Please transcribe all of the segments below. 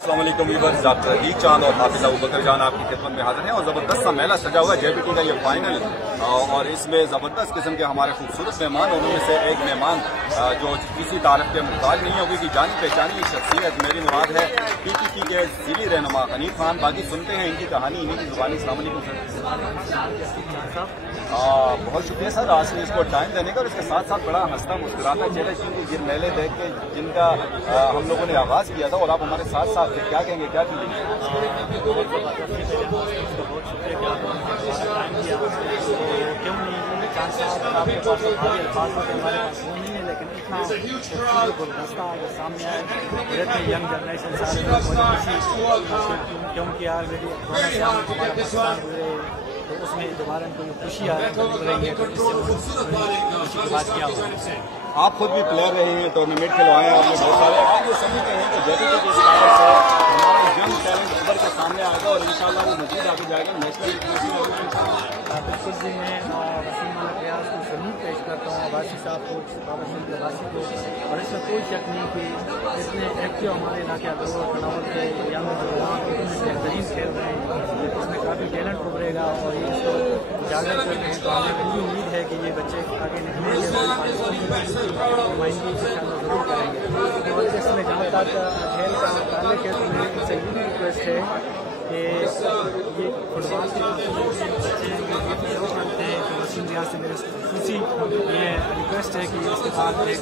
अस्सलाम वालेकुम viewers, doctor रहीक चांद और हाफिज अबूबकर जान आपकी खिदमत में हाजिर हैं और जबरदस्त सा मेला सजा हुआ है जेबीटी का ये फाइनल और इसमें जबरदस्त किस्म के हमारे खूबसूरत मेहमान, उनमें से एक मेहमान जो किसी तारीफ के मुहताज नहीं होगी कि जानी पहचानी शख्सियत मेरी मुराद है पीटीपी के ज़िली रहनुमा हनीफ खान। बाकी सुनते हैं इनकी कहानी इन्हीं की जुबानी। अस्सलाम वालेकुम सर। बहुत शुक्रिया सर आज से इसको टाइम देने का और इसके साथ साथ बड़ा हंसता मुस्कुराता चेहरा, क्योंकि ये मेले देख के जिनका हम लोगों ने आगाज किया था और आप हमारे साथ साथ थे, क्या कहेंगे, क्या फीलिंग? क्यों नहीं चांद साहब आपके पास हमारे पास हमारे पास वो नहीं है, लेकिन इतना गुलदस्ता आगे सामने आए रहते यंग जनरेशन सारे क्योंकि यार मेरी हमारा पाकिस्तान हुए तो उसमें दोबारा कोई खुशी आ रही है, तो इससे बात क्या हो। आप खुद भी प्लेयर रहे हैं, टूर्नामेंट खिलवाए हैं आपने बहुत सारे। आप ये समझ रहे हैं कि जेबीटी के हमारा यंग टैलेंट उभर के सामने आएगा और इंशाल्लाह वो मजीद आगे जाएगा नेशनल। बिल्कुल जी, मैं वसीम प्रयास को सलीम पेश करता हूँ अब्बासी साहब को, बाबा सिंह अब्बासी को, और इसमें कोई शक नहीं कि इतने एक्टिव हमारे इलाके तनावल के यंग नौजवान इतने बेहतरीन खेल रहे हैं, इसमें काफ़ी टैलेंट उभरेगा और ये इसको उजागर कर रहे हैं। तो हमें पूरी उम्मीद है कि ये बच्चे आगे निकलेंगे और नुमाइंदगी जरूर करेंगे। और इसमें जहाँ तक खेल का ताल्लुक है तो मेरी इनसे यही रिक्वेस्ट है कि ये फुटबॉल के शो करते हैं तो वसीम रियाज से मेरी खुशी ये रिक्वेस्ट है कि इसके बाद एक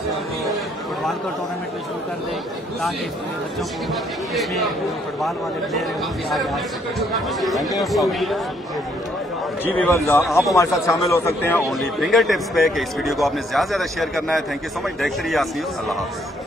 फुटबॉल का टूर्नामेंट भी शुरू कर दें ताकि बच्चों को इसमें फुटबॉल वाले प्लेयर हैं वो भी आगे आ सकें। जी व्यूअर्स, आप हमारे साथ शामिल हो सकते हैं ओनली फिंगर टिप्स पे कि इस वीडियो को आपने ज़्यादा से ज़्यादा शेयर करना है। Thank you so much. देखते रहिए आस न्यूज़। अल्लाह हाफ़िज़।